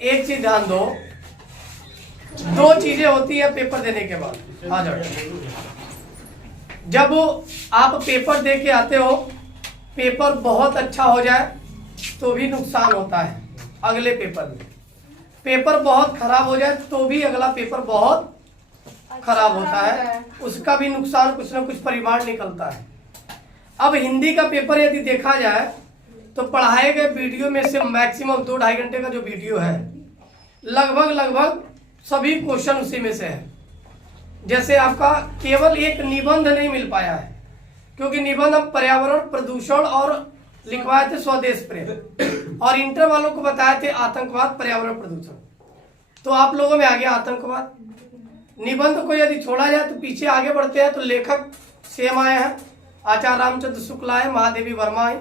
एक चीज ध्यान दो, दो चीजें होती है पेपर देने के बाद। आ जाओ, जब आप पेपर दे के आते हो, पेपर बहुत अच्छा हो जाए तो भी नुकसान होता है अगले पेपर में, पेपर बहुत खराब हो जाए तो भी अगला पेपर बहुत खराब होता है, उसका भी नुकसान कुछ ना कुछ परिमाण निकलता है। अब हिंदी का पेपर यदि देखा जाए तो पढ़ाए गए वीडियो में से मैक्सिमम 2-2.5 घंटे का जो वीडियो है, लगभग सभी क्वेश्चन उसी में से है। जैसे आपका केवल एक निबंध नहीं मिल पाया है, क्योंकि निबंध हम पर्यावरण प्रदूषण और लिखवाए थे स्वदेश प्रेम, और इंटर वालों को बताए थे आतंकवाद पर्यावरण प्रदूषण, तो आप लोगों में आ गया आतंकवाद। निबंध को यदि छोड़ा जाए तो पीछे आगे बढ़ते हैं तो लेखक सेम आए हैं, आचार्य रामचंद्र शुक्ल आए, महादेवी वर्मा आई,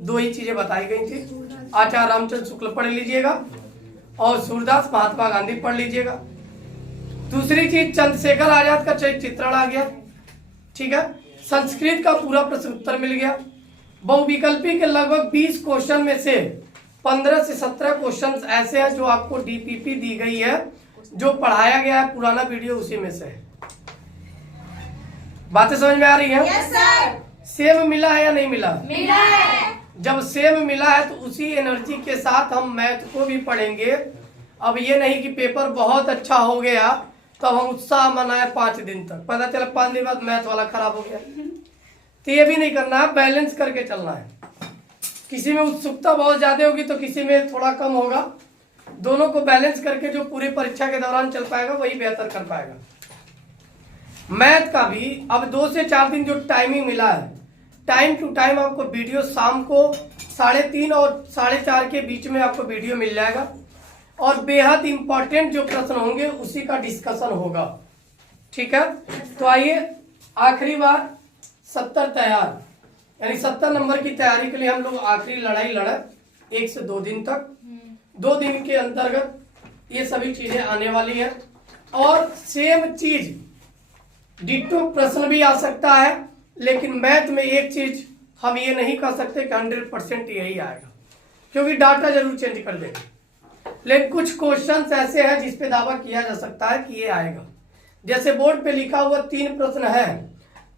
दो ही चीजें बताई गई थी। आचार्य रामचंद्र शुक्ल पढ़ लीजिएगा और सूरदास महात्मा गांधी पढ़ लीजिएगा। दूसरी चीज चंद्रशेखर आजाद का चित्रण आ गया, ठीक है। संस्कृत का पूरा प्रश्न उत्तर मिल गया। बहुविकल्पी के लगभग 20 क्वेश्चन में से 15 से 17 क्वेश्चन ऐसे हैं जो आपको डीपीपी दी गई है, जो पढ़ाया गया है पुराना वीडियो उसी में से है। बातें समझ में आ रही है? Yes sir. सेम मिला है या नहीं मिला? मिला है। जब सेम मिला है तो उसी एनर्जी के साथ हम मैथ को भी पढ़ेंगे। अब ये नहीं कि पेपर बहुत अच्छा हो गया तो हम उत्साह मनाए 5 दिन तक, पता चला 5 दिन बाद मैथ वाला खराब हो गया, तो ये भी नहीं करना है, बैलेंस करके चलना है। किसी में उत्सुकता बहुत ज्यादा होगी तो किसी में थोड़ा कम होगा, दोनों को बैलेंस करके जो पूरी परीक्षा के दौरान चल पाएगा वही बेहतर कर पाएगा। मैथ का भी अब 2 से 4 दिन जो टाइमिंग मिला है, टाइम टू टाइम आपको वीडियो शाम को 3:30 और 4:30 के बीच में आपको वीडियो मिल जाएगा, और बेहद इंपॉर्टेंट जो प्रश्न होंगे उसी का डिस्कशन होगा, ठीक है। तो आइए आखिरी बार 70 तैयार, यानी 70 नंबर की तैयारी के लिए हम लोग आखिरी लड़ाई लड़े 1 से 2 दिन तक। 2 दिन के अंतर्गत ये सभी चीजें आने वाली है, और सेम चीज डिट्टो प्रश्न भी आ सकता है, लेकिन मैथ में एक चीज हम ये नहीं कह सकते कि 100% यही आएगा, क्योंकि डाटा जरूर चेंज कर देंगे, लेकिन कुछ क्वेश्चंस ऐसे हैं जिस पे दावा किया जा सकता है कि ये आएगा। जैसे बोर्ड पे लिखा हुआ 3 प्रश्न है,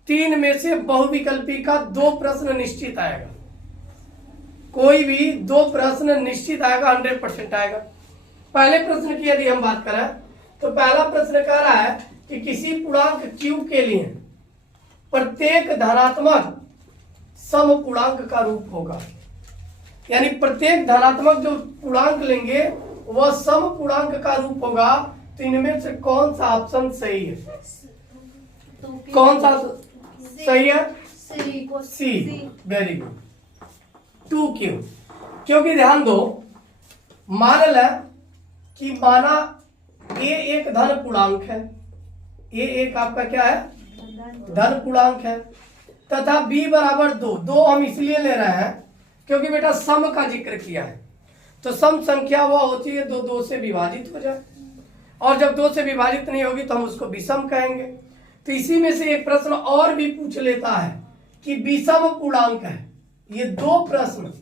3 में से बहुविकल्पी का 2 प्रश्न निश्चित आएगा, कोई भी 2 प्रश्न निश्चित आएगा, 100% आएगा। पहले प्रश्न की यदि हम बात करें तो पहला प्रश्न कह रहा है कि किसी पूर्णांक q के लिए प्रत्येक धनात्मक समपूर्णांक का रूप होगा, यानी प्रत्येक धनात्मक जो पूर्णांक लेंगे वह समपूर्णांक का रूप होगा, तो इनमें से कौन सा ऑप्शन सही है? कौन सा सही है? सी। Very good, 2q। क्योंकि ध्यान दो, मान ले कि माना a एक धन पूर्णांक है, a एक आपका क्या है? धन पूर्णांक है, तथा b बराबर 2 हम इसलिए ले रहे हैं क्योंकि बेटा सम का जिक्र किया है, तो सम संख्या वह होती है 2 से विभाजित हो जाए, और जब 2 से विभाजित नहीं होगी तो हम उसको विषम कहेंगे। तो इसी में से एक प्रश्न और भी पूछ लेता है कि विषम पूर्णांक है। ये 2 प्रश्न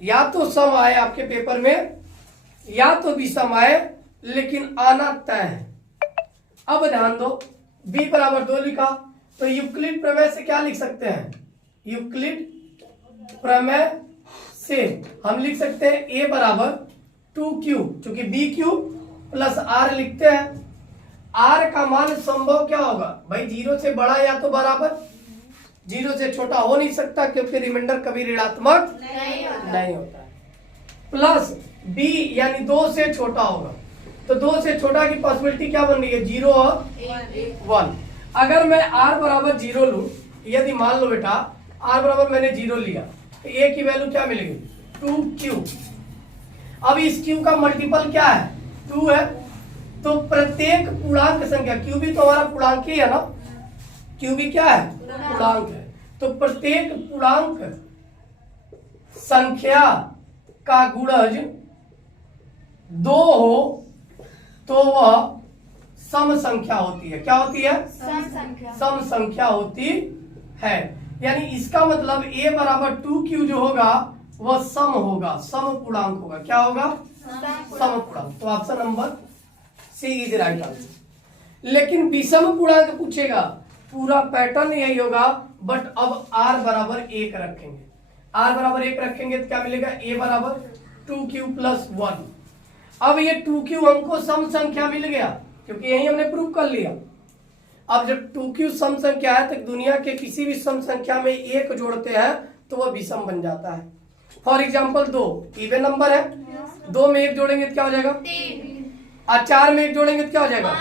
या तो सम आए आपके पेपर में या तो विषम आए, लेकिन आना तय है। अब ध्यान दो, b बराबर 2 लिखा तो यूक्लिड प्रमेय से क्या लिख सकते हैं? यूक्लिड प्रमेय से हम लिख सकते हैं a बराबर 2q, चूंकि bq प्लस r लिखते हैं। r का मान संभव क्या होगा भाई? 0 से बड़ा या तो बराबर, 0 से छोटा हो नहीं सकता, क्योंकि रिमाइंडर कभी ऋणात्मक नहीं होता है। प्लस b यानी 2 से छोटा होगा, तो 2 से छोटा की पॉसिबिलिटी क्या बन रही है? 0 और 1। अगर मैं r बराबर 0 लूं, यदि मान लो बेटा r बराबर मैंने 0 लिया, तो a की वैल्यू क्या मिलेगी? 2q। अब इस q का मल्टीपल क्या है? 2 है, तो प्रत्येक पूर्णांक संख्या, q भी तो हमारा पूर्णांक ही है ना, q भी क्या है? पूर्णांक है, तो प्रत्येक पूर्णांक संख्या का गुणज 2 हो तो वह सम संख्या होती है। क्या होती है? सम संख्या होती है। यानी इसका मतलब a बराबर 2q जो होगा वह सम होगा, सम पूर्णांक होगा। क्या होगा? समपूर्णांक। तो option number C is right answer. लेकिन विषम पूर्णांक पूछेगा, पूरा पैटर्न यही होगा, बट अब r बराबर 1 रखेंगे। r बराबर 1 रखेंगे तो क्या मिलेगा, a बराबर 2q + 1। अब ये 2q हमको सम संख्या मिल गया, क्योंकि यही हमने प्रूव कर लिया। अब जब 2q सम संख्या है तो दुनिया के किसी भी सम संख्या में 1 जोड़ते हैं तो वह विषम बन जाता है। फॉर एग्जाम्पल 2 इवन नंबर है, 2 में 1 जोड़ेंगे तो क्या हो जाएगा, 3। 4 में 1 जोड़ेंगे तो क्या हो जाएगा,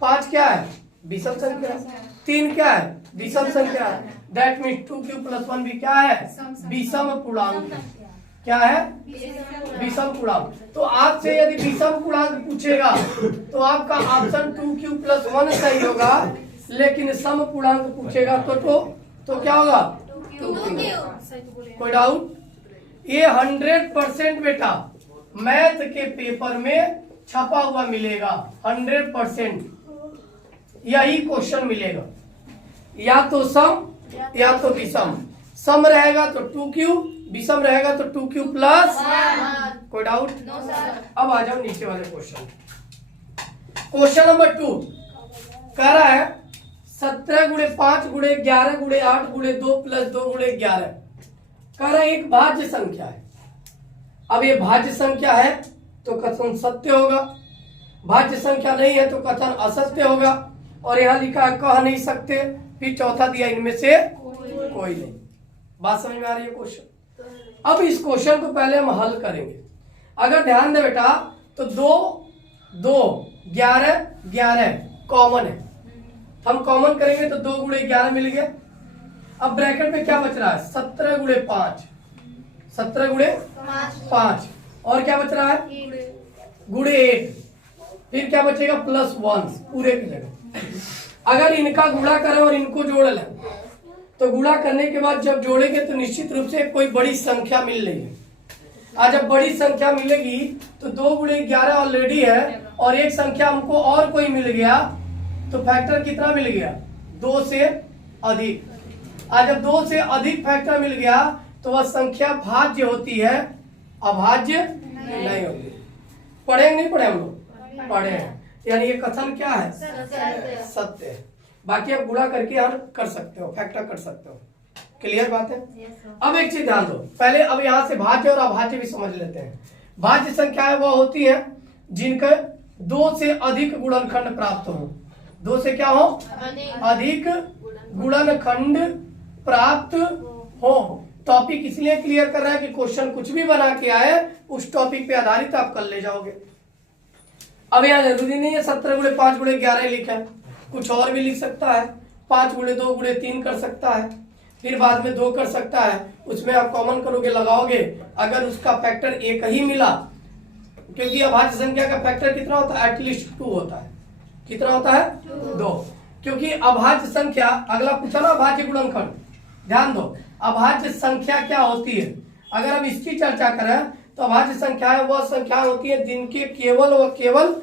5 क्या है, विषम संख्या। 3 क्या है, विषम संख्या है। दैट मीन्स 2q + 1 भी क्या है, विषम पूर्णांक। क्या है, विषम पूर्णांक। तो आपसे यदि विषम पूर्णांक पूछेगा तो आपका ऑप्शन 2q + 1 सही होगा, लेकिन सम पूर्णांक पूछेगा तो क्या होगा, 2q। कोई डाउट? ये 100% बेटा मैथ के पेपर में छपा हुआ मिलेगा, 100% यही क्वेश्चन मिलेगा, या तो सम या तो विषम। सम रहेगा तो 2q, विषम रहेगा तो 2q + 1। कोई डाउट? अब आ जाओ नीचे वाले क्वेश्चन। क्वेश्चन नंबर 2 कह रहा है 17 × 5 × 11 × 8 × 2 + 2 × 11। कह रहा है एक भाज्य संख्या है। अब ये भाज्य संख्या है तो कथन सत्य होगा, भाज्य संख्या नहीं है तो कथन असत्य होगा। और यहाँ लिखा है कह नहीं सकते, फिर चौथा दिया इनमें से कोई नहीं। बात समझ में आ रही है क्वेश्चन? अब इस क्वेश्चन को पहले हम हल करेंगे। अगर ध्यान दे बेटा तो 2 11 11 कॉमन है, हम कॉमन करेंगे तो 2 × 11 मिल गया। अब ब्रैकेट में क्या बच रहा है, 17 × 5, 17 × 5, और क्या बच रहा है, × 8, फिर क्या बचेगा, +1 पूरे की जगह। अगर इनका गुणा करें और इनको जोड़ लें तो गुणा करने के बाद जब जोड़ेंगे तो निश्चित रूप से कोई बड़ी संख्या मिल रही है। आज जब बड़ी संख्या मिलेगी तो 2 × 11 ऑलरेडी है और एक संख्या हमको और कोई मिल गया तो फैक्टर कितना मिल गया, 2 से अधिक। आज जब 2 से अधिक फैक्टर मिल गया तो वह संख्या भाज्य होती है, अभाज्य नहीं होती। पढ़ेंगे नहीं पढ़े हम लोग? पढ़े हैं। यानी ये कथन क्या है, सत्य है। बाकी आप गुणा करके यहाँ कर सकते हो, फैक्टर कर सकते हो। क्लियर बात है? अब एक चीज ध्यान दो, पहले अब यहाँ से भाज्य और अभाज्य भी समझ लेते हैं। भाज्य संख्याएं वह होती है जिनके 2 से अधिक गुणनखंड प्राप्त हो। 2 से क्या हो, अधिक गुणनखंड प्राप्त हो। टॉपिक इसलिए क्लियर कर रहा है कि क्वेश्चन कुछ भी बना के आए उस टॉपिक पे आधारित आप कर ले जाओगे। अब यहाँ जरूरी नहीं है 17 × 5 × 11 लिखा है, कुछ और भी लिख सकता है। 5 × 2 × 3 कर सकता है, फिर बाद में 2 कर सकता है। उसमें आप कॉमन करोगे, लगाओगे, अगर उसका फैक्टर 1 ही मिला, क्योंकि अभाज्य संख्या का फैक्टर कितना होता है, एटलीस्ट 2 होता है। कितना होता है, 2। क्योंकि अभाज्य संख्या, अगला पूछा ना अभाज्य गुणनखंड, ध्यान दो अभाज्य संख्या क्या होती है। अगर हम इसकी चर्चा करें तो अभाज्य संख्याएं वह संख्या होती है जिनके केवल व केवल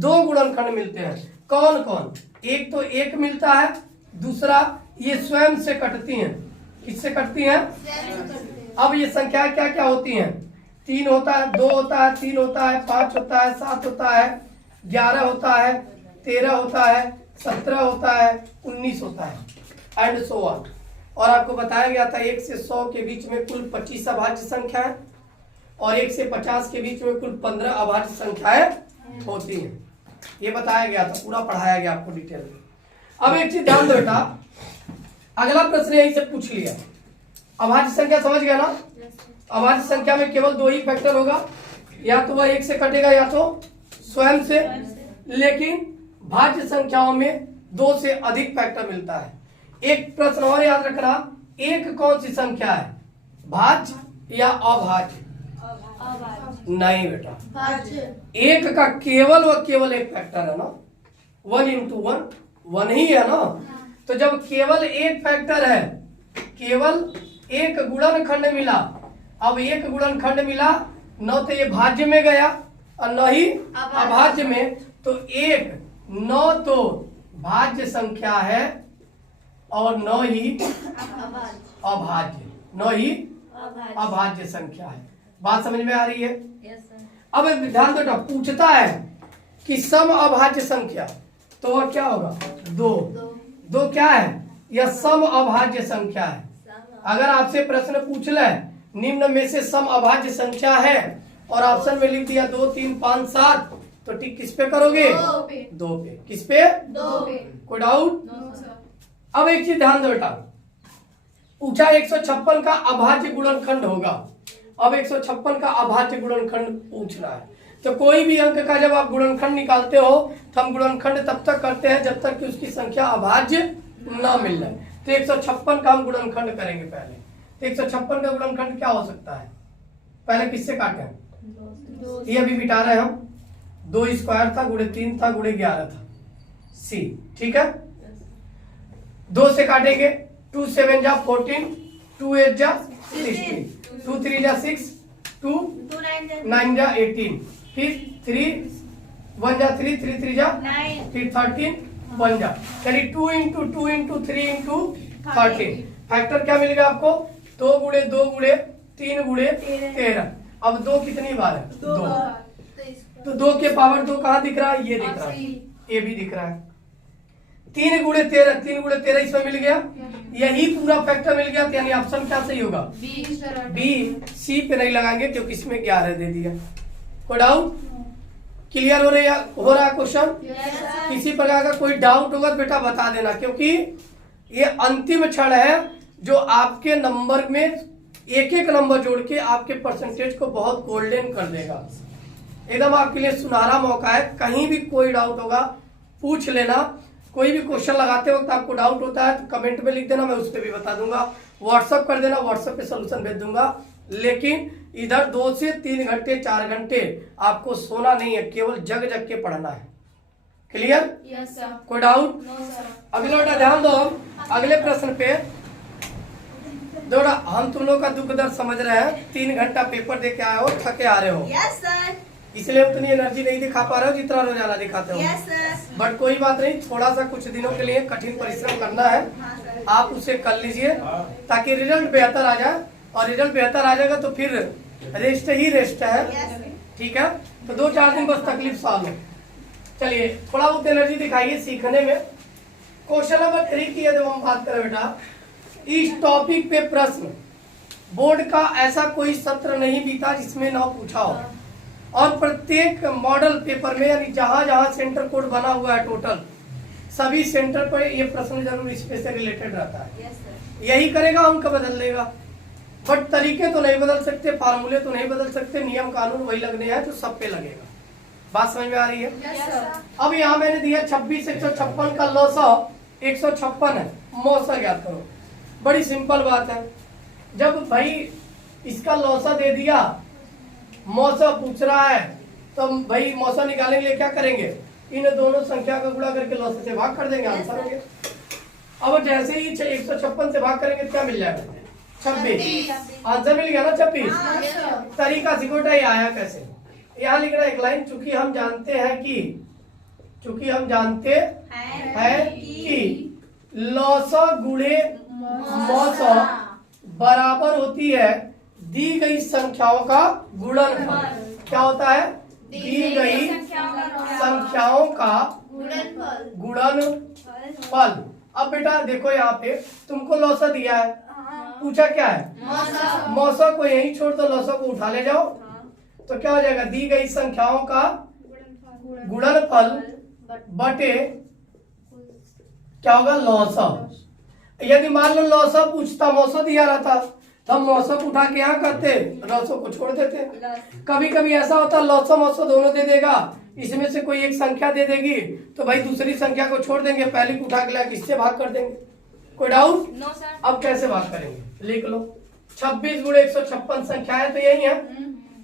2 गुणनखंड मिलते हैं। कौन कौन? एक तो 1 मिलता है, दूसरा ये स्वयं से कटती हैं। किससे कटती हैं? अब ये संख्याएं क्या क्या होती हैं? 3 होता है, 2 होता है, 3 होता है, 5 होता है, 7 होता है, 11 होता है, 13 होता है, 17 होता है, 19 होता है, एंड सो ऑन। और आपको बताया गया था 1 से 100 के बीच में कुल 25 अभाज्य संख्या है और 1 से 50 के बीच में कुल 15 अभाज्य संख्याएं होती हैं। ये बताया गया था, पूरा पढ़ाया गया आपको डिटेल में। अब एक चीज ध्यान दो बेटा, अगला प्रश्न यही से पूछ लिया। अभाज्य संख्या समझ गया ना? अभाज्य संख्या में केवल 2 ही फैक्टर होगा, या तो वह 1 से कटेगा या तो स्वयं से। लेकिन भाज्य संख्याओं में 2 से अधिक फैक्टर मिलता है। एक प्रश्न और याद रखना, एक कौन सी संख्या है, भाज्य या अभाज्य? नहीं बेटा, एक का केवल व केवल एक फैक्टर है ना, 1 × 1 1 ही है ना। तो जब केवल एक फैक्टर है, केवल एक गुणनखंड मिला, अब एक गुणनखंड मिला, न तो ये भाज्य में गया और न ही अभाज्य में, तो एक न तो भाज्य संख्या है और न ही अभाज्य, न ही अभाज्य संख्या है। बात समझ में आ रही है? अब ध्यान दो, पूछता है कि सम अभाज्य संख्या, तो वह क्या होगा? 2। 2 क्या है? यह सम अभाज्य संख्या है। अगर आपसे प्रश्न पूछ ले निम्न में से सम अभाज्य संख्या है और ऑप्शन में लिख दिया 2, 3, 5, 7, तो टिक किस पे करोगे? 2 पे। किस पे? 2 पे। कोई डाउट? अब एक चीज ध्यान दो बेटा, पूछा 156 का अभाज्य गुणनखंड होगा। अब 156 का अभाज्य गुणनखंड पूछ रहा है, तो कोई भी अंक का जब आप गुणनखंड निकालते हो तो हम गुणनखंड तब तक करते हैं जब तक कि उसकी संख्या अभाज्य ना मिल जाए। तो 156 का हम गुणनखंड करेंगे पहले। तो 156 का गुणनखंड क्या हो सकता है? पहले किससे काटे? ये अभी मिटा रहे हैं हम। 2 स्क्वायर था, गुणे 3 था, गुणे 11 था, सी। ठीक है, 2 से काटेंगे। 2 7 जा 14, 2 8 जा 16, 2 3 जा 6, 2 9 जा 18, फिर 3 1 जा 3, 3 3 जा 9, फिर 13 1 जा, यानी 2 इंटू 2 इंटू 3 इंटू 13। फैक्टर क्या मिलेगा आपको? 2 गुणे 2 गुणे 3 गुणे 13। अब 2 कितनी बार है? 2। तो 2 के पावर 2 कहाँ दिख रहा है? ये दिख रहा है, ये भी दिख रहा है। 3 गुणे 13, 3 गुणे 13 इसमें मिल गया, यही पूरा फैक्टर मिल गया। तो यानी ऑप्शन क्या सही होगा? बी। सी पे नहीं लगाएंगे क्योंकि इसमें 11 दे दिया। कोई डाउट? क्लियर हो रहा है क्वेश्चन? किसी प्रकार का कोई डाउट होगा तो बेटा बता देना, क्योंकि ये अंतिम क्षण है जो आपके नंबर में एक एक नंबर जोड़ के आपके परसेंटेज को बहुत गोल्डन कर देगा। एकदम आपके लिए सुनहरा मौका है। कहीं भी कोई डाउट होगा पूछ लेना। कोई भी क्वेश्चन लगाते वक्त आपको डाउट होता है तो कमेंट में लिख देना, मैं उस पर भी बता दूंगा। व्हाट्सअप कर देना, व्हाट्सएप पे सोल्यूशन भेज दूंगा। लेकिन इधर 2 से 3 घंटे 4 घंटे आपको सोना नहीं है, केवल जग जग के पढ़ना है। क्लियर? Yes sir. कोई डाउट? अगला बेटा ध्यान दो, हम अगले प्रश्न पे दोड़ा। हम तुम लोग का दुख दर्द समझ रहे हैं। 3 घंटा पेपर दे के आए हो, थके आ रहे हो। Yes sir. इसलिए उतनी एनर्जी नहीं दिखा पा रहे हो जितना रोजाना दिखाते हो। Yes sir. बट कोई बात नहीं, थोड़ा सा कुछ दिनों के लिए कठिन परिश्रम करना है। हाँ सर। आप उसे कर लीजिए ताकि रिजल्ट बेहतर आ जाए, और रिजल्ट बेहतर आ जाएगा तो फिर रेस्ट ही रेस्ट है। यस। ठीक है, तो 2-4 दिन बस तकलीफ सॉल्व हो। चलिए थोड़ा बहुत एनर्जी दिखाइए सीखने में। क्वेश्चन नंबर 3 की जब हम बात करें बेटा, इस टॉपिक पे प्रश्न बोर्ड का ऐसा कोई सत्र नहीं बीता जिसमें ना पूछा हो, और प्रत्येक मॉडल पेपर में यानी जहां जहां सेंटर कोड बना हुआ है टोटल सभी सेंटर पर ये प्रश्न जरूर इसमें से रिलेटेड रहता है। Yes sir. यही करेगा, अंक बदल लेगा, बट तरीके तो नहीं बदल सकते, फार्मूले तो नहीं बदल सकते, नियम कानून वही लगने हैं तो सब पे लगेगा। बात समझ में आ रही है? Yes sir. अब यहाँ मैंने दिया 26 156 का लौसा 156 है, मौसा ज्ञात करो। बड़ी सिंपल बात है। जब भाई इसका लौसा दे दिया, मौसा पूछ रहा है, तो भाई मौसा निकालने के लिए क्या करेंगे? इन दोनों संख्या का गुणा करके लौसे से भाग कर देंगे, आंसर हो गया। अब जैसे ही 156 से भाग करेंगे तो क्या मिल जाएगा? 26। आंसर मिल गया ना 26। तरीका सिकोटा ये आया कैसे? यहाँ लिख रहा है एक लाइन, चूंकि हम जानते हैं कि लौसा गुणे मौसा बराबर होती है दी गई संख्याओं का गुणनफल। क्या होता है? दी गई संख्याओं का गुणनफल। अब बेटा देखो यहाँ पे तुमको लौसा दिया है, पूछा क्या है? मौसा को यहीं छोड़ दो, लौसा को उठा ले जाओ, तो क्या हो जाएगा? दी गई संख्याओं का गुणनफल बटे क्या होगा? लौसा। यदि मान लो लौसा पूछता, मौसा दिया रहता तो हम मौसम उठा के यहाँ करते, लौसों को छोड़ देते। कभी कभी ऐसा होता है लौसम मौसम दोनों दे देगा, इसमें से कोई एक संख्या दे देगी तो भाई दूसरी संख्या को छोड़ देंगे, पहली को उठा के लाके इससे भाग कर देंगे। कोई डाउट? No sir. अब कैसे भाग करेंगे? लिख लो 26 गुणे 156 संख्या है तो यही है,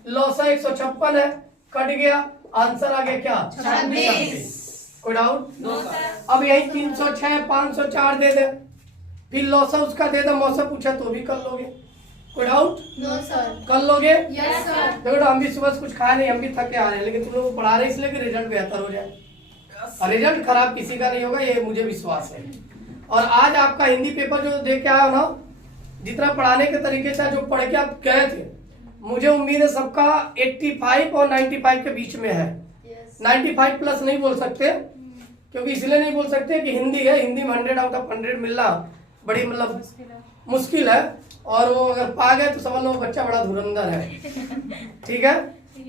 लौसा 156 है, कट गया, आंसर आ गया क्या? 26। कोई डाउट? No sir. अब यही 306 504 दे दे, फिर लौसा उसका दे दे, मौसा पूछा तो भी कर लोगे। कोई डाउट? No sir. कर लोगे? Yes sir. देखो हम भी सुबह से कुछ खाए नहीं, हम भी थके आ रहे हैं, लेकिन तुम लोग पढ़ा रहे इसलिए कि रिजल्ट बेहतर हो जाए। और रिजल्ट खराब किसी का नहीं होगा, ये मुझे विश्वास है। और आज आपका हिंदी पेपर जो देख के आया हो ना, जितना पढ़ाने के तरीके से जो पढ़ के आप गए थे, मुझे उम्मीद है सबका 85 और 95 के बीच में है। 95 प्लस नहीं बोल सकते, क्योंकि इसलिए नहीं बोल सकते कि हिंदी है, हिंदी में 100 आउट ऑफ 100 मिलना बड़ी मतलब मुश्किल है, और वो अगर पा गए तो समझ लो बच्चा बड़ा धुरंधर है। ठीक है,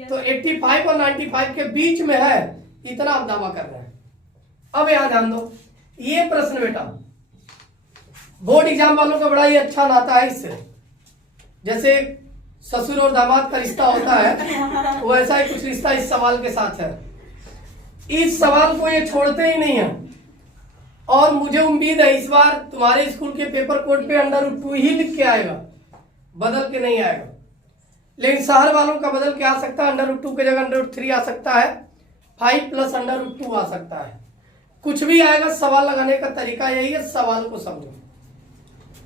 तो 85 और 95 के बीच में है, इतना आप दावा कर रहे हैं। अब यहां ध्यान दो, ये प्रश्न बेटा बोर्ड एग्जाम वालों का बड़ा ही अच्छा नाता है इससे। जैसे ससुर और दामाद का रिश्ता होता है, वैसा ही कुछ रिश्ता इस सवाल के साथ है। इस सवाल को ये छोड़ते ही नहीं है, और मुझे उम्मीद है इस बार तुम्हारे स्कूल के पेपर कोड पे √2 ही लिख के आएगा, बदल के नहीं आएगा। लेकिन शहर वालों का बदल के आ सकता है, √2 की जगह √3 आ सकता है, 5 प्लस √2 आ सकता है, कुछ भी आएगा। सवाल लगाने का तरीका यही है, सवाल को समझो।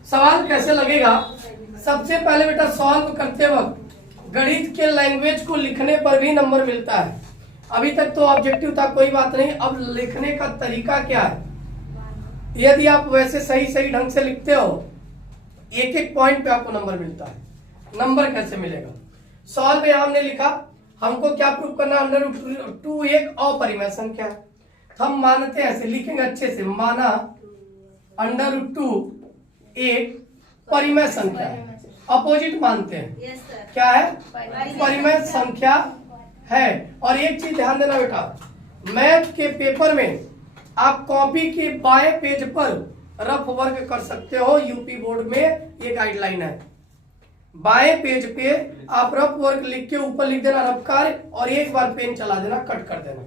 सवाल कैसे लगेगा? सबसे पहले बेटा सॉल्व करते वक्त गणित के लैंग्वेज को लिखने पर भी नंबर मिलता है। अभी तक तो ऑब्जेक्टिव था, कोई बात नहीं, अब लिखने का तरीका क्या है। यदि आप वैसे सही ढंग से लिखते हो, एक एक पॉइंट पे आपको नंबर मिलता है। नंबर कैसे मिलेगा? सॉल्व में हमने लिखा, हमको क्या प्रूव करना, √2 एक अपरिमेय संख्या है। हम मानते हैं, ऐसे लिखेंगे अच्छे से, माना √2 एक परिमेय संख्या है। अपोजिट मानते हैं, क्या है? परिमेय संख्या है। और एक चीज ध्यान देना बेटा, मैथ के पेपर में आप कॉपी के बाएं पेज पर रफ वर्क कर सकते हो। यूपी बोर्ड में ये गाइडलाइन है, बाएं पेज पे आप रफ वर्क लिख के ऊपर लिख देना रफ कार्य, और एक बार पेन चला देना, कट कर देना।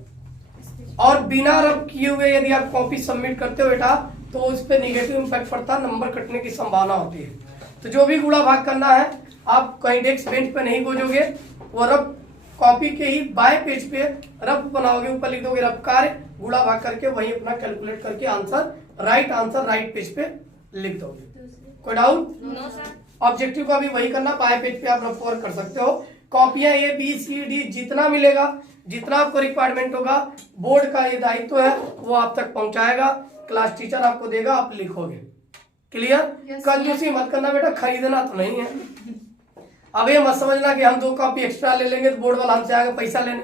और बिना रफ किए हुए यदि आप कॉपी सबमिट करते हो बेटा, तो उस पर निगेटिव इंपैक्ट पड़ता है, नंबर कटने की संभावना होती है। तो जो भी गुणा भाग करना है, आप कहीं डेस्क बेंच पे नहीं गोजोगे, वो रफ कॉपी के ही बाएं पेज पे रफ बनाओगे, ऊपर लिख दोगे रफ कार्य, गुणा भाग करके वही अपना कैलकुलेट करके आंसर राइट पेज पे लिख दोगे। कोई डाउट? No sir. ऑब्जेक्टिव का भी वही करना, बाएं पेज पे आप रफ वर्क कर सकते हो। कॉपियां ABCD जितना मिलेगा, जितना आपको रिक्वायरमेंट होगा, बोर्ड का ये दायित्व है, वो आप तक पहुंचाएगा। क्लास टीचर आपको देगा, आप लिखोगे। क्लियर? कंजूसी मत करना बेटा, खरीदना तो नहीं है। अब ये मत समझना कि हम 2 कॉपी एक्स्ट्रा ले लेंगे तो बोर्ड वाला हमसे आगे पैसा लेने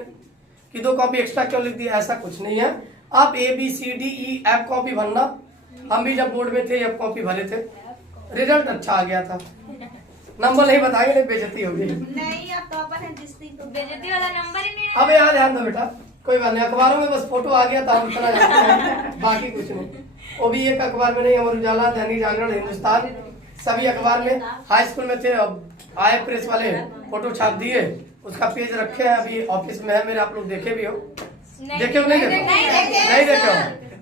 कि 2 कॉपी एक्स्ट्रा क्यों लिख दिया, ऐसा कुछ नहीं है। आप ABCDE F कॉपी भरना, हम भी जब बोर्ड में थे F कॉपी भरे थे, रिजल्ट अच्छा आ गया था। नंबर नहीं बताएंगे, नहीं बेइज्जती होगी। नहीं, आप टॉपर हैं, जिस दिन तो बेइज्जती वाला नंबर ही नहीं। अब यहाँ ध्यान दो बेटा, कोई बात नहीं, अखबारों में बस फोटो आ गया था, हम इतना जानते हैं, बाकी कुछ नहीं। वो भी एक अखबार में नहीं, अमर उजाला, दैनिक जागरण, हिंदुस्तान, सभी अखबार में। हाई स्कूल में थे, अब आए प्रेस वाले, फोटो छाप दिए, उसका पेज रखे हैं, अभी ऑफिस में है मेरे, आप लोग देखे भी हो। देखे हो? नहीं देखे? नहीं देखे हो?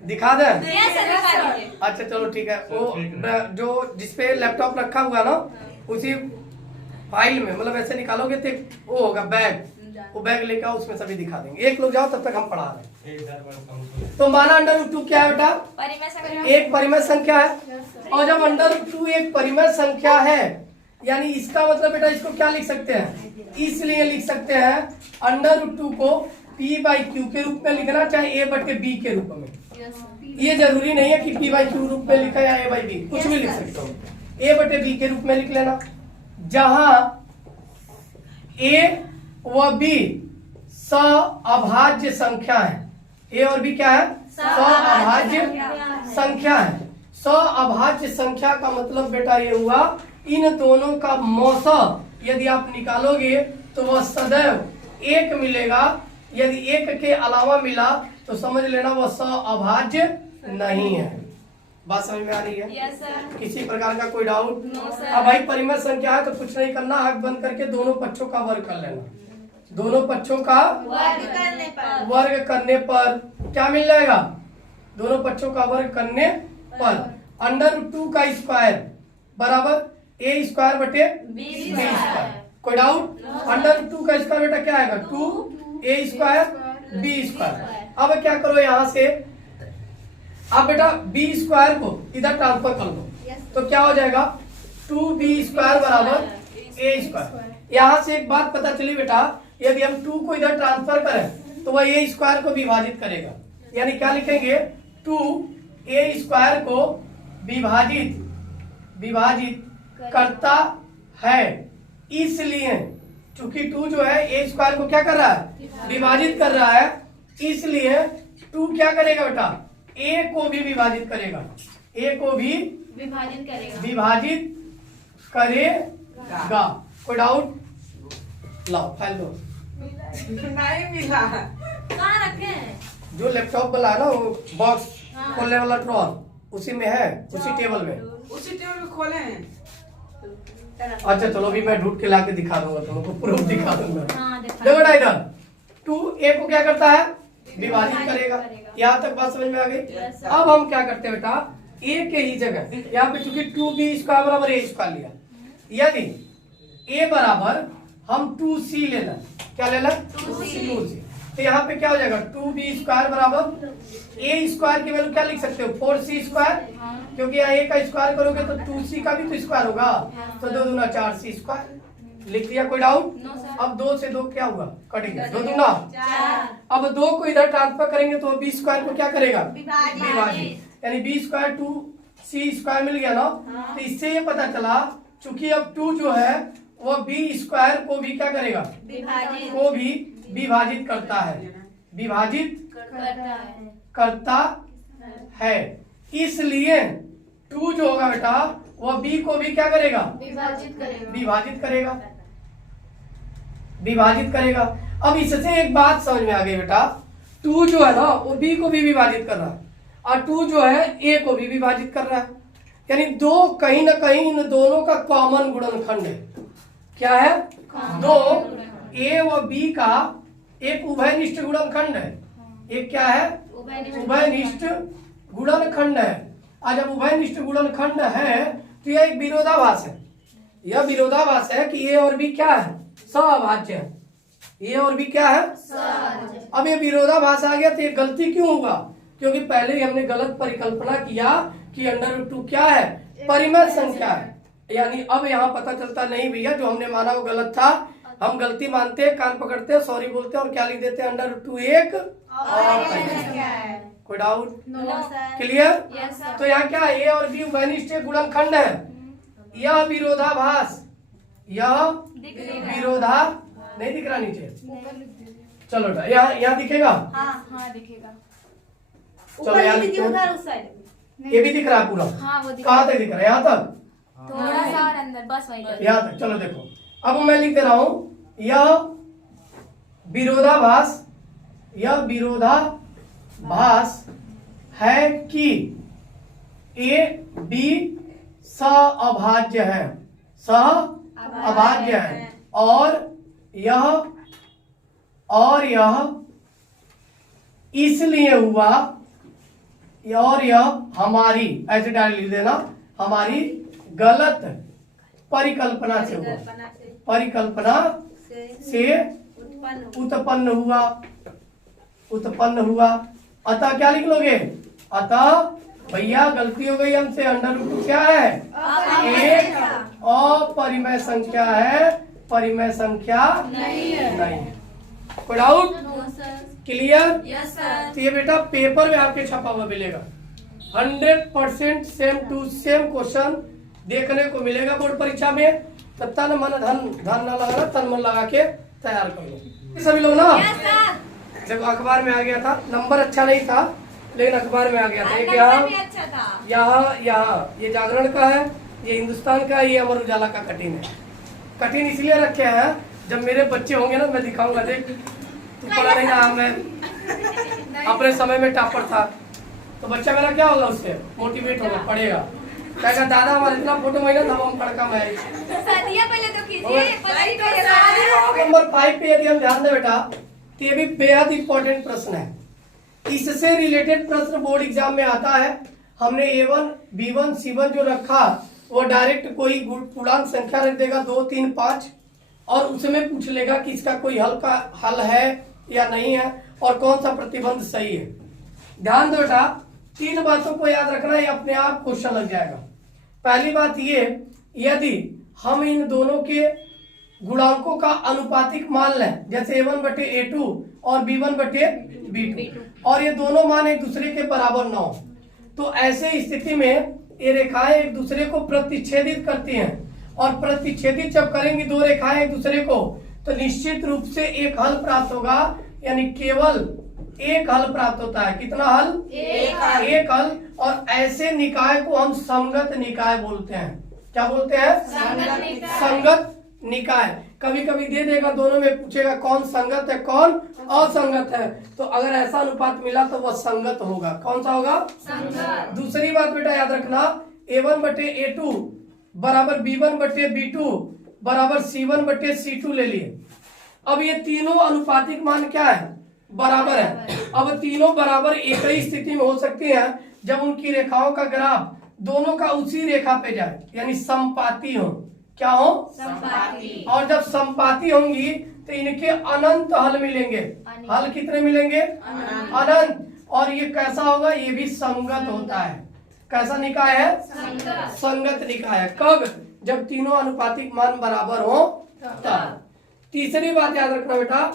दिखा दें? अच्छा चलो ठीक है। वो जो जिसपे लैपटॉप रखा हुआ ना, उसी फाइल में मतलब ऐसे निकालोगे तो वो होगा बैग, वो बैग लेकर आओ, उसमें सभी दिखा देंगे। एक लोग जाओ, तब तक हम पढ़ा रहे हैं। तो माना √2 क्या है बेटा? एक परिमेय संख्या है। और जब √2 एक परिमेय संख्या है, यानी इसका मतलब बेटा इसको क्या लिख सकते हैं? इसलिए लिख सकते हैं √2 को P/Q के रूप में लिखना, चाहे A/B के रूप में। ये जरूरी नहीं है कि P/Q रूप में लिखा या A/B, कुछ भी लिख सकते हो। A/B के रूप में लिख लेना, जहां A व B सअभाज्य संख्या है। A और B क्या है? सअभाज्य संख्या है। सअभाज्य संख्या का मतलब बेटा ये हुआ, इन दोनों का मौसा यदि आप निकालोगे तो वह सदैव 1 मिलेगा। यदि 1 के अलावा मिला तो समझ लेना वह सअभाज्य नहीं है। बात समझ में आ रही है? Yes sir. किसी प्रकार का कोई डाउट? No sir. अब भाई परिमेय संख्या है तो कुछ नहीं करना, आंख बंद करके दोनों पक्षों का वर्ग कर लेना। दोनों पक्षों का वर्ग करने पर क्या मिल जाएगा? दोनों पक्षों का वर्ग करने पर √2 का स्क्वायर बराबर A²/B²। कोई डाउट? √2 का स्क्वायर बेटा क्या आएगा? 2A² B²। अब क्या करो, यहाँ से आप बेटा B² को इधर ट्रांसफर कर लो, तो क्या हो जाएगा? 2B² बराबर A²। यहाँ से एक बात पता चली बेटा, यदि हम 2 को इधर ट्रांसफर करें तो वह A² को विभाजित करेगा। यानी क्या लिखेंगे? 2A² को विभाजित करता है, इसलिए चूंकि 2 जो है ए स्क्वायर को क्या कर रहा है, विभाजित कर रहा है, इसलिए 2 क्या करेगा बेटा, ए को भी विभाजित करेगा, ए को भी विभाजित करेगा। विभाजित करेगा। कोई डाउट? लाओ फाइल दो। नहीं मिला। कहाँ रखे हैं? जो लैपटॉप वाला है ना, वो बॉक्स हाँ। खोलने वाला ड्रॉर, उसी में है, उसी टेबल में। उसी टेबल में खोले हैं। अच्छा चलो, अभी मैं ढूंढ के लाके दिखा दूंगा तुमको, प्रूफ दिखा दूंगा। हाँ, दिखा। देखो बेटा इधर 2 ए को क्या करता है, विभाजित करेगा। यहाँ तक बात समझ में आ गई? Yes, sir. अब हम क्या करते हैं बेटा, ए के ही जगह यहाँ पे चूंकि 2b स्क्वायर बराबर ए स्क्वायर लिया, यदि ए बराबर हम 2c लेना, क्या लेना, 2c, तो यहाँ पे क्या हो जाएगा, 2b स्क्वायर बराबर ए स्क्वायर की वैल्यू क्या लिख सकते हो, 4c स्क्वायर, क्योंकि यहाँ ए का स्क्वायर करोगे तो 2c का भी तो स्क्वायर होगा, तो 2 दूना 4c स्क्वायर। लिख दिया? कोई डाउट? No, sir. अब 2 से 2 क्या हुआ, कट गया, 2 दूना 4। अब 2 को इधर ट्रांसफर करेंगे तो बी स्क्वायर को क्या करेगा, विभाजित। विभाजित, यानी बी स्क्वायर 2c स्क्वायर मिल गया ना। तो इससे ये पता चला चूंकि अब 2 जो है वो बी स्क्वायर को भी क्या करेगा, विभाजित को भी विभाजित करता है, विभाजित करता है। है। इसलिए 2 जो होगा बेटा वो बी को भी क्या करेगा, विभाजित करेगा। विभाजित करेगा, विभाजित करेगा। अब इससे एक बात समझ में आ गई बेटा, 2 जो है ना वो b को भी विभाजित कर रहा है, और 2 जो है a को भी विभाजित कर रहा है, यानी 2 कहीं ना कहीं इन दोनों का कॉमन गुणनखंड है। क्या है? 2 a व b का एक उभयनिष्ठ गुणनखंड है। एक क्या है? उभयनिष्ठ गुणनखंड है। आज जब उभयनिष्ठ गुणनखंड है तो यह एक विरोधाभास है। यह विरोधाभास है कि a और b क्या है, सअभाज्य है। ये और भी क्या है, अब ये विरोधाभास आ गया तो ये गलती क्यों होगा, क्योंकि पहले ही हमने गलत परिकल्पना किया कि √2 क्या है, परिमेय संख्या है। यानी अब यहाँ पता चलता नहीं भैया, जो हमने माना वो गलत था, हम गलती मानते हैं, कान पकड़ते हैं, सॉरी बोलते हैं और क्या लिख देते हैं, √2 एक और परिमेय। कोई डाउट? क्लियर? तो यहाँ क्या है, ए और बी उभयनिष्ठ गुणनखंड है। यह विरोधाभास, यह विरोधा नहीं दिख रहा नीचे, चलो यहाँ दिखेगा, हाँ दिखेगा। चलो यहाँ ये भी दिख रहा है पूरा। हाँ वो कहाँ तक दिख रहा है, यहाँ तक, थोड़ा सा और अंदर, बस वही। यहाँ तक। चलो देखो, अब मैं लिख दे रहा हूं, यह विरोधाभास, यह विरोधाभास है कि ए बी सअभाज्य है, सअभाज्य है, और यह इसलिए हुआ, और यह हमारी, ऐसे डायरेक्ट लिख देना, हमारी गलत परिकल्पना से हुआ, परिकल्पना से उत्पन्न हुआ। अतः क्या लिख लोगे, अतः भैया गलती हो गई हमसे, √2 क्या है, एक अपरिमेय संख्या है, परिमेय संख्या नहीं है। कोई डाउट? क्लियर? तो ये बेटा पेपर में आपके छपा हुआ मिलेगा, 100% सेम टू सेम क्वेश्चन देखने को मिलेगा बोर्ड परीक्षा में। तब तक मन धन न लगाना, तन मन लगा के तैयार कर लो सभी लोग ना। देखो अखबार में आ गया था, नंबर अच्छा नहीं था लेकिन अखबार में आ गया था। एक यहाँ ये जागरण का है, ये हिंदुस्तान का, ये अमर उजाला का कठिन है। कठिन इसलिए रखे हैं, जब मेरे बच्चे होंगे ना मैं दिखाऊंगा, देख तू पढ़ा नहीं रहा, मैं अपने समय में टॉपर था, तो बच्चा मेरा क्या होगा, उससे मोटिवेट होगा, पढ़ेगा, कहेगा दादा हमारा इतना फोटो महिना था, हम पढ़का मैं। पहले तो कीजिए, नंबर 5 पे यदि हम ध्यान दें बेटा, तो ये भी बेहद इंपॉर्टेंट प्रश्न है। इससे रिलेटेड प्रश्न बोर्ड एग्जाम में आता है। हमने A1, B1, C1 जो रखा वो डायरेक्ट कोई पूर्णांक संख्या रख देगा 2, 3, 5 और उसमें पूछ लेगा कि इसका कोई हल है या नहीं है और कौन सा प्रतिबंध सही है। ध्यान दो बेटा, 3 बातों को याद रखना, ये अपने आप क्वेश्चन लग जाएगा। पहली बात ये, यदि हम इन दोनों के गुणांकों का अनुपातिक मान लें, जैसे A1/A2 और B1/B2 और ये दोनों मान एक दूसरे के बराबर न हो, तो ऐसे स्थिति में ये रेखाएं एक दूसरे को प्रतिच्छेदित करती हैं, और प्रतिच्छेदित जब करेंगी दो रेखाएं एक दूसरे को, तो निश्चित रूप से एक हल प्राप्त होगा, यानी केवल एक हल प्राप्त होता है। कितना हल? एक हल। और ऐसे निकाय को हम संगत निकाय बोलते हैं। क्या बोलते हैं? संगत निकाय। कभी कभी दे देगा, दोनों में पूछेगा कौन संगत है कौन असंगत है, तो अगर ऐसा अनुपात मिला तो वह संगत होगा। कौन सा होगा? संगत। दूसरी बात बेटा याद रखना, A1/A2 बराबर B1/B2 बराबर C1/C2 ले लिए। अब ये तीनों अनुपातिक मान क्या है? बराबर है। अब तीनों बराबर एक ही स्थिति में हो सकती है जब उनकी रेखाओं का ग्राफ दोनों का उसी रेखा पे जाए, यानी समपाती हो। क्या हो? समपाती। और जब समपाती होंगी तो इनके अनंत हल मिलेंगे। हल कितने मिलेंगे? अनंत। और ये कैसा होगा? ये भी संगत होता है। कैसा निकाय है? संगत निकाय है। कब? जब तीनों अनुपातिक मान बराबर हो तब। तीसरी बात याद रखना बेटा,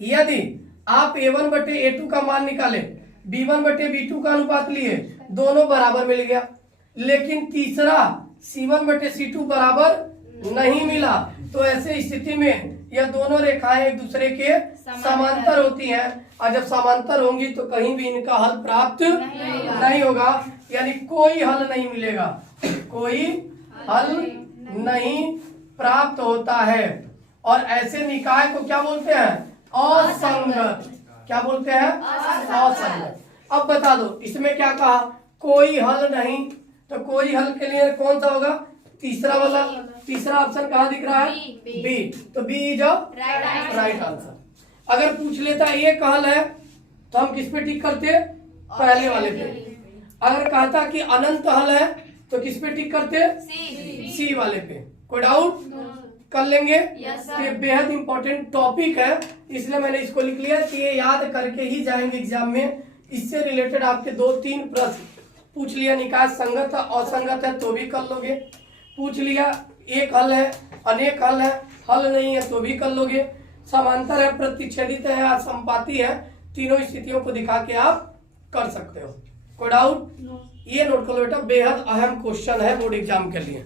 यदि आप A1/A2 का मान निकाले, B1/B2 का अनुपात लिए, दोनों बराबर मिल गया, लेकिन तीसरा C1/C2 बराबर नहीं मिला, तो ऐसे स्थिति में यह दोनों रेखाएं एक दूसरे के समांतर होती हैं, और जब समांतर होंगी तो कहीं भी इनका हल प्राप्त नहीं होगा, यानी कोई हल नहीं मिलेगा, कोई हल नहीं प्राप्त होता है। और ऐसे निकाय को क्या बोलते हैं? असंगत। क्या बोलते हैं? असंगत। अब बता दो, इसमें क्या कहा? कोई हल नहीं, तो कोई हल के लिए कौन सा होगा? तीसरा वाला। तीसरा ऑप्शन कहाँ दिख रहा है? बी। तो बी इज राइट आंसर। अगर पूछ लेता एक हल है तो हम किस पे टिक करते? पहले वाले पे। अगर कहता कि अनंत हल है तो किस पे टिक करते? सी वाले पे। कोई डाउट? कर लेंगे। ये बेहद इंपॉर्टेंट टॉपिक है, इसलिए मैंने इसको लिख लिया कि ये याद करके ही जाएंगे एग्जाम में। इससे रिलेटेड आपके 2-3 प्रश्न पूछ लिया, निकाय संगत है असंगत है तो भी कर लोगे, पूछ लिया एक हल है अनेक हल है, हल नहीं है तो भी कर लोगे, समांतर है प्रतिच्छेदित है या संपाती है, तीनों स्थितियों को दिखा के आप कर सकते हो। कोई डाउट? ये नोट कर लो बेटा, बेहद अहम क्वेश्चन है बोर्ड एग्जाम के लिए।